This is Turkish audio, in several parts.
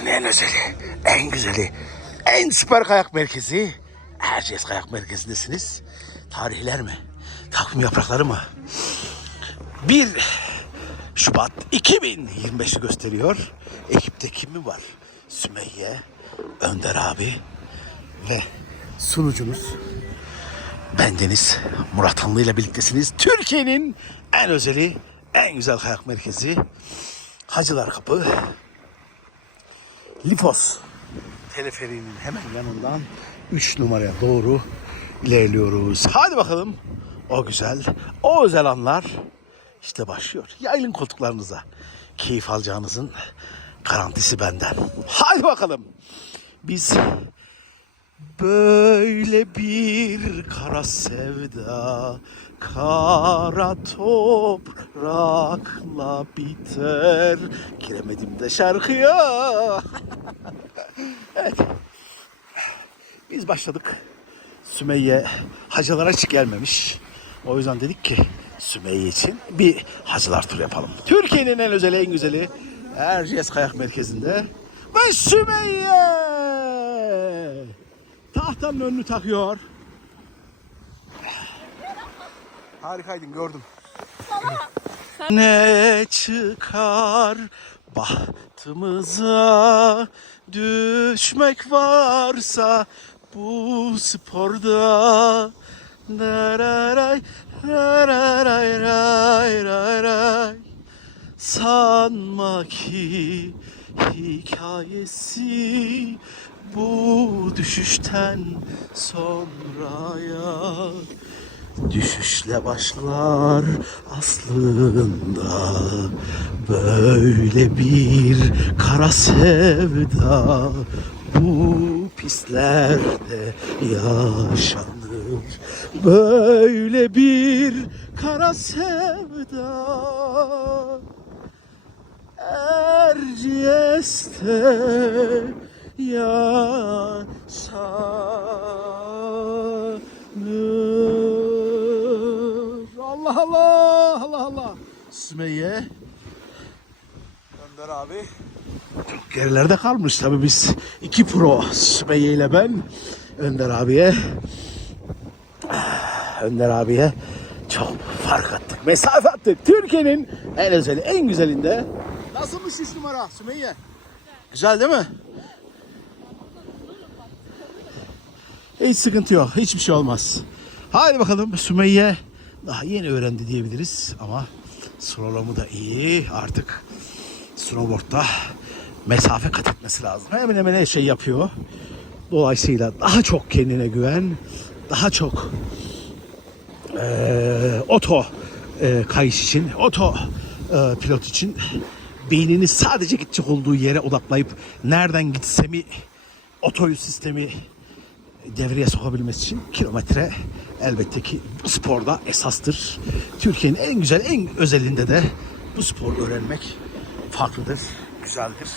Türkiye'nin en özeli, en güzeli, en süper kayak merkezi Erciyes Kayak Merkezi'ndesiniz. Tarihler mi? Takvim yaprakları mı? 1 Şubat 2025'i gösteriyor. Ekipte kimi var? Sümeyye, Önder abi ve sunucunuz bendeniz Murat Anlı ile birliktesiniz. Türkiye'nin en özeli, en güzel kayak merkezi Hacılar Kapı Lifos teleferiğinin hemen yanından 3 numaraya doğru ilerliyoruz. Hadi bakalım. O güzel, o özel anlar işte başlıyor. Yayılın koltuklarınıza. Keyif alacağınızın garantisi benden. Hadi bakalım. Biz Böyle bir kara sevda kara toprakla biter. Giremedim de şarkıya. evet. Biz başladık. Sümeyye hacılara hiç gelmemiş. O yüzden dedik ki Sümeyye için bir hacılar turu yapalım. Türkiye'nin en özel en güzeli Erciyes Kayak Merkezi'nde ve Sümeyye tahtanın önünü takıyor. Harikaydın gördüm. Ne çıkar bahtımıza düşmek varsa bu sporda Dararay, dararay, ray, ray, ray. Sanma ki hikayesi bu düşüşten sonraya Düşüşle başlar aslında böyle bir kara sevda bu pislerde yaşanır böyle bir kara sevda Erciyes'te yaşanır. Sümeyye. Önder abi. Çok gerilerde kalmış tabii biz iki pro Sümeyye ile ben Önder abiye Önder abiye çok fark attık. Mesafe attık. Türkiye'nin en özeli, en güzelinde. Nasılmış üç numara Sümeyye? Güzel değil mi? Hiç sıkıntı yok. Hiçbir şey olmaz. Hadi bakalım Sümeyye daha yeni öğrendi diyebiliriz ama slalomu da iyi. Artık snowboard'da mesafe kat etmesi lazım. Hemen hemen her şey yapıyor. Dolayısıyla daha çok kendine güven, daha çok eee, oto eee, kayış için, oto eee, pilot için beynini sadece gidecek olduğu yere odaklayıp nereden gitsemi otoyu sistemi devreye sokabilmesi için kilometre elbette ki bu sporda esastır. Türkiye'nin en güzel, en özelinde de bu spor öğrenmek farklıdır, güzeldir.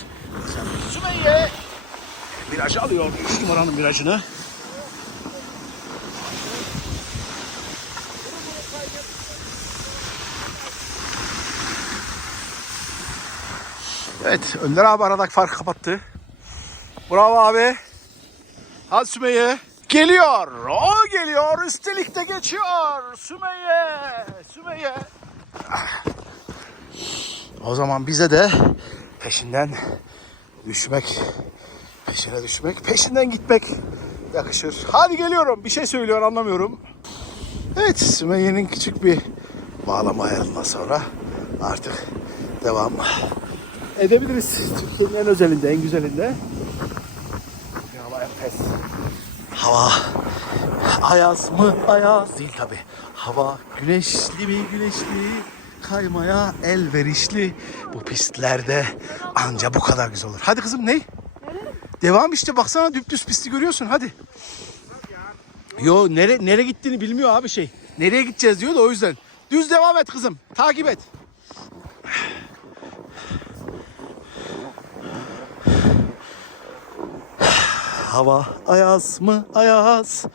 güzeldir. Sümeyye virajı alıyor. 3 numaranın virajını. Evet, Önder abi aradaki farkı kapattı. Bravo abi. Hadi Sümeyye. Geliyor. O geliyor. Üstelik de geçiyor. Sümeyye. Sümeyye. Ah. O zaman bize de peşinden düşmek, peşine düşmek, peşinden gitmek yakışır. Hadi geliyorum. Bir şey söylüyor anlamıyorum. Evet Sümeyye'nin küçük bir bağlama ayarından sonra artık devam edebiliriz. Türkiye'nin en özelinde, en güzelinde. Enfes. Hava ayaz mı? Ayaz değil tabi. Hava güneşli mi? Güneşli. Kaymaya elverişli. Bu pistlerde anca bu kadar güzel olur. Hadi kızım ne? Devam işte baksana düptüz pisti görüyorsun hadi. Yo nere nere gittiğini bilmiyor abi şey. Nereye gideceğiz diyor da o yüzden. Düz devam et kızım. Takip et. Hava ayaz mı ayaz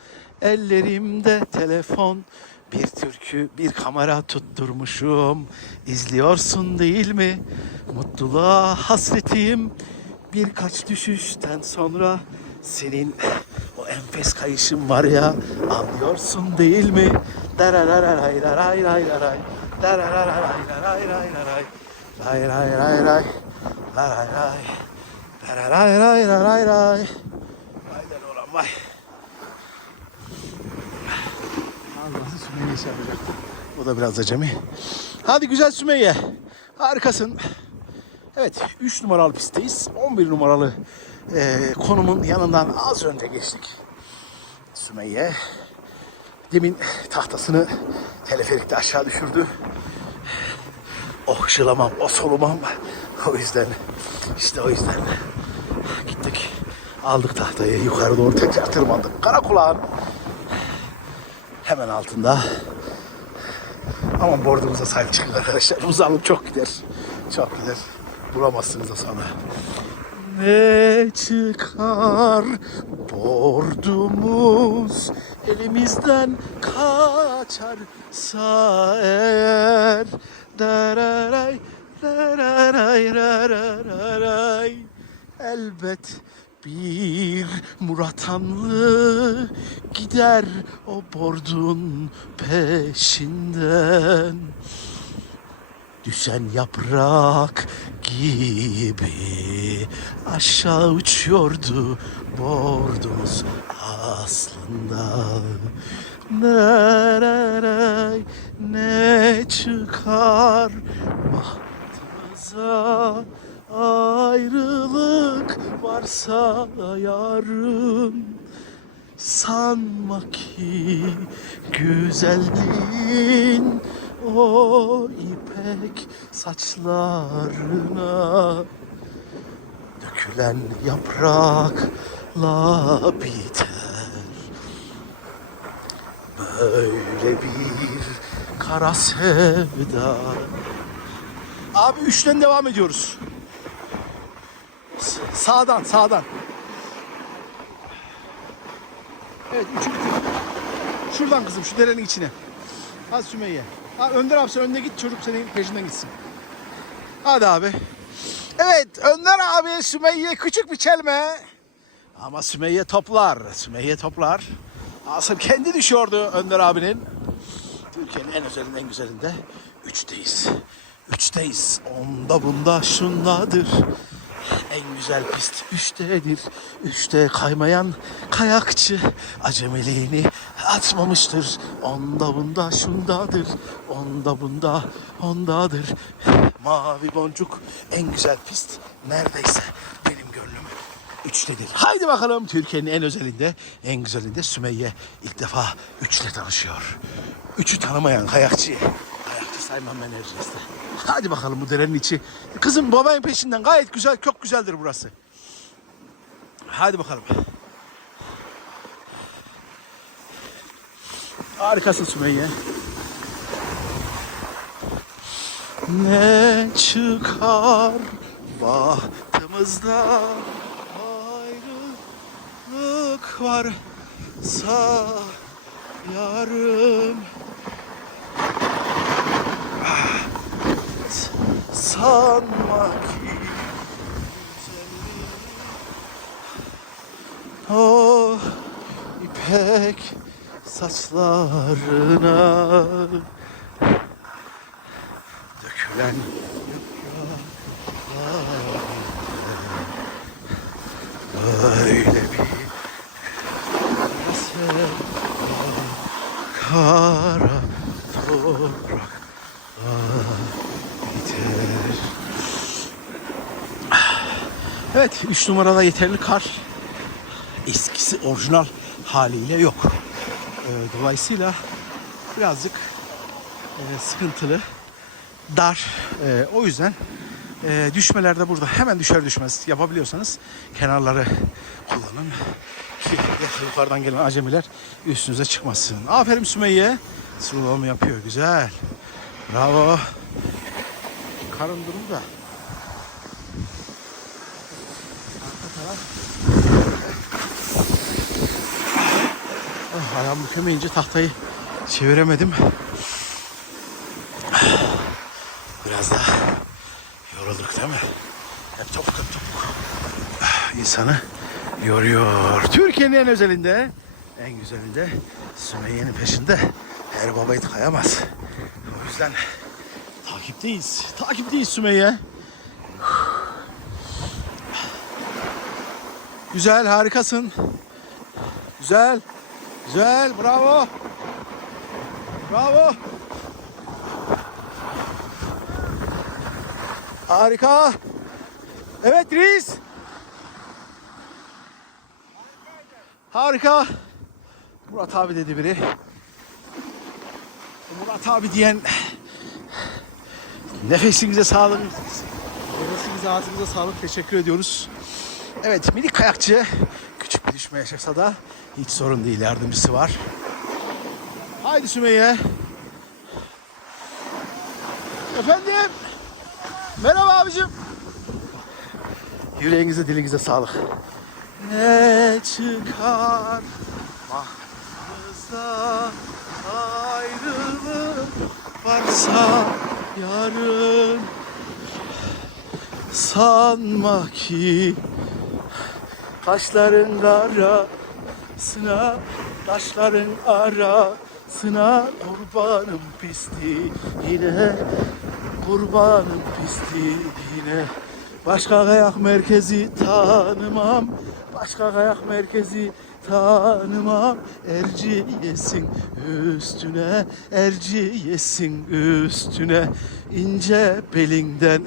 Ellerimde telefon Bir türkü bir kamera tutturmuşum İzliyorsun değil mi Mutluluğa hasretim Birkaç düşüşten sonra senin o enfes kayışın var ya anlıyorsun değil mi? Dararararay, raray, ray, raray. Dararararay, raray, ray, raray. Ray, ray, ray, ray. Raray, ray. Dararay, ray, raray, ray. Vay deli olan vay. Ağzınızı Sümeyye iş yapacaktı. O da biraz acemi. Hadi güzel Sümeyye. Harikasın. Evet 3 numaralı pistteyiz. 11 numaralı eee, konumun yanından az önce geçtik. Sümeyye demin tahtasını teleferikte aşağı düşürdü. Okşulamam, o solumam. O yüzden işte o yüzden gittik. Aldık tahtayı yukarı doğru tekrar tırmandık. Karakulağın hemen altında. Ama bordumuza sahip çıkın arkadaşlar. Uzanıp çok gider. Çok gider. Bulamazsınız da sonra. Ne çıkar bordumuz elimizden kaçarsa eğer dararay dararay dararay elbet bir Muratanlı gider o bordun peşinden Düşen yaprak gibi aşağı uçuyordu bordumuz aslında. Nereray ne çıkar bahtımıza ayrılık varsa yarın Sanma ki güzelliğin o ipek saçlarına. Dökülen yaprakla biter. Böyle bir kara sevda. Abi üçten devam ediyoruz. Sağdan, sağdan. Evet, üçüncü. Şuradan kızım, şu derenin içine. Hadi Sümeyye. Ha, Önder abi sen önüne git, çocuk senin peşinden gitsin. Hadi abi. Evet, Önder abi Sümeyye küçük bir çelme. Ama Sümeyye toplar, Sümeyye toplar. Asıl kendi düşüyordu Önder abinin. Türkiye'nin en özelinde en güzelinde üçteyiz. Üçteyiz. Onda bunda şundadır. En güzel pist üçtedir. Üçte kaymayan kayakçı acemiliğini atmamıştır. Onda bunda şundadır. Onda bunda ondadır. Mavi boncuk en güzel pist neredeyse benim gönlüm üçtedir. Haydi bakalım Türkiye'nin en özelinde, en güzelinde Sümeyye ilk defa üçle tanışıyor. Üçü tanımayan kayakçı. Saymam ben. Hadi bakalım bu derenin içi. Kızım babanın peşinden gayet güzel, çok güzeldir burası. Hadi bakalım. Harikasın Sümeyye. Ne çıkar bahtımızda ayrılık varsa yarın Ah, sanma ki güzellik o ipek saçlarına dökülen Öyle bir sevda kara toprak biter. Evet 3 numarada yeterli kar eskisi orijinal haliyle yok. Ee, Dolayısıyla birazcık e, sıkıntılı, dar. E, o yüzden e, düşmelerde burada hemen düşer düşmez yapabiliyorsanız kenarları kullanın. Ki yukarıdan gelen acemiler üstünüze çıkmasın. Aferin Sümeyye. Slalom yapıyor. Güzel. Bravo. Karın durum da. Ayağım bükemeyince tahtayı çeviremedim. Biraz daha yorulduk değil mi? Hep topuk hep topuk. insanı yoruyor. Türkiye'nin en özelinde, en güzelinde Sümeyye'nin peşinde her baba it kayamaz. O yüzden takipteyiz. Takipteyiz Sümeyye. Güzel, harikasın. Güzel. Güzel, bravo. Bravo. Harika. Evet Reis. Harika. Murat abi dedi biri. Murat abi diyen nefesinize sağlık. Nefesinize ağzınıza sağlık. Teşekkür ediyoruz. Evet minik kayakçı düşme yaşasa da hiç sorun değil yardımcısı var. Haydi Sümeyye. Efendim. Merhaba abicim. Yüreğinize dilinize sağlık. Ne çıkar bahtımızda ayrılık varsa yarın sanma ki Taşların arasına, taşların arasına kurbanım pisti yine kurbanım pisti yine. Başka kayak merkezi tanımam başka kayak merkezi tanımam. Erci yesin üstüne erci yesin üstüne. İnce belinden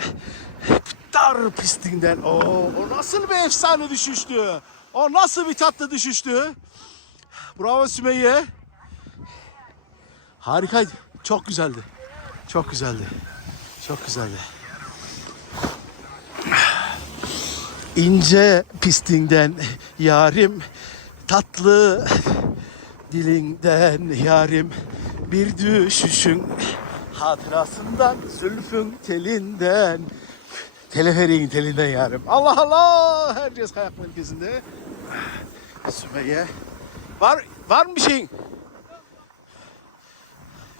dar pistinden. O, o nasıl bir efsane düşüştü? O nasıl bir tatlı düşüştü? Bravo Sümeyye. Harikaydı. Çok güzeldi. Çok güzeldi. Çok güzeldi. İnce pistinden yarim tatlı dilinden yarim bir düşüşün hatırasından zülfün telinden teleferiğin telinden yarim. Allah Allah! Herkes kayak merkezinde. Sümeyye. Var, var mı bir şeyin?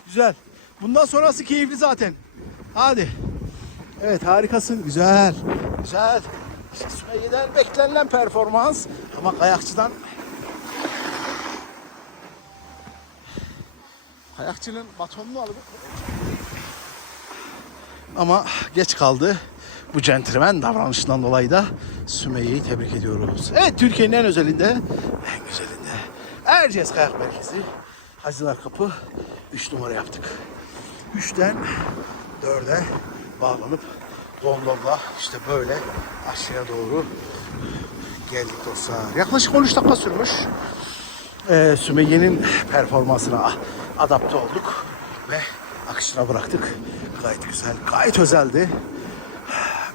Güzel. Bundan sonrası keyifli zaten. Hadi. Evet harikasın. Güzel. Güzel. Sümeyye'den beklenilen performans. Ama kayakçıdan Kayakçının batonunu alıp ama geç kaldı. Bu centilmen davranışından dolayı da Sümeyye'yi tebrik ediyoruz. Evet Türkiye'nin en özelinde, en güzelinde. Erciyes Kayak Merkezi, Hacılar Kapı 3 numara yaptık. 3'ten 4'e bağlanıp gondolla işte böyle aşağıya doğru geldik dostlar. Yaklaşık 13 dakika sürmüş. Ee, Sümeyye'nin performansına adapte olduk ve akışına bıraktık. Gayet güzel, gayet özeldi.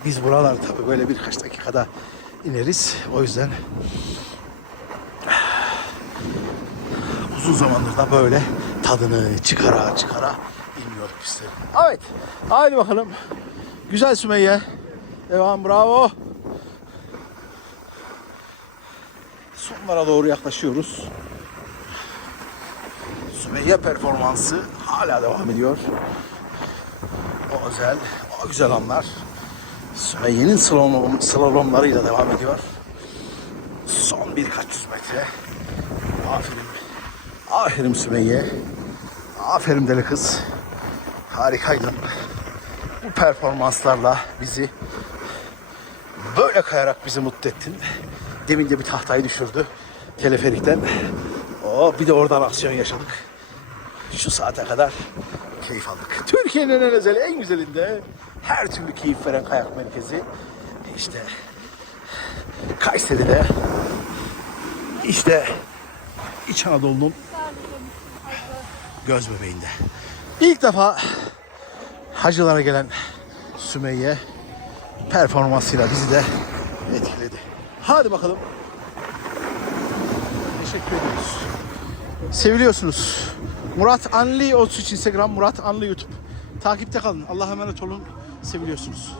Biz buralar tabii böyle birkaç dakikada ineriz. O yüzden uzun zamandır da böyle tadını çıkara çıkara inmiyorduk pisleri. Evet. Haydi bakalım. Güzel Sümeyye. Devam bravo. Sonlara doğru yaklaşıyoruz. Sümeyye performansı hala devam ediyor. O özel, o güzel anlar. Sümeyye'nin slalom, slalomlarıyla devam ediyor. Son birkaç yüz metre. Aferin. Aferin Sümeyye. Aferin deli kız. Harikaydın. Bu performanslarla bizi böyle kayarak bizi mutlu ettin. Demin de bir tahtayı düşürdü. Teleferikten. O bir de oradan aksiyon yaşadık. Şu saate kadar keyif aldık. Türkiye'nin en özel, en güzelinde her türlü keyif veren kayak merkezi işte Kayseri'de işte İç Anadolu'nun göz bebeğinde. İlk defa hacılara gelen Sümeyye performansıyla bizi de etkiledi. Hadi bakalım. Teşekkür ediyoruz. Seviliyorsunuz. Murat Anli 33 Instagram, Murat Anli YouTube. Takipte kalın. Allah'a emanet olun. Seviliyorsunuz.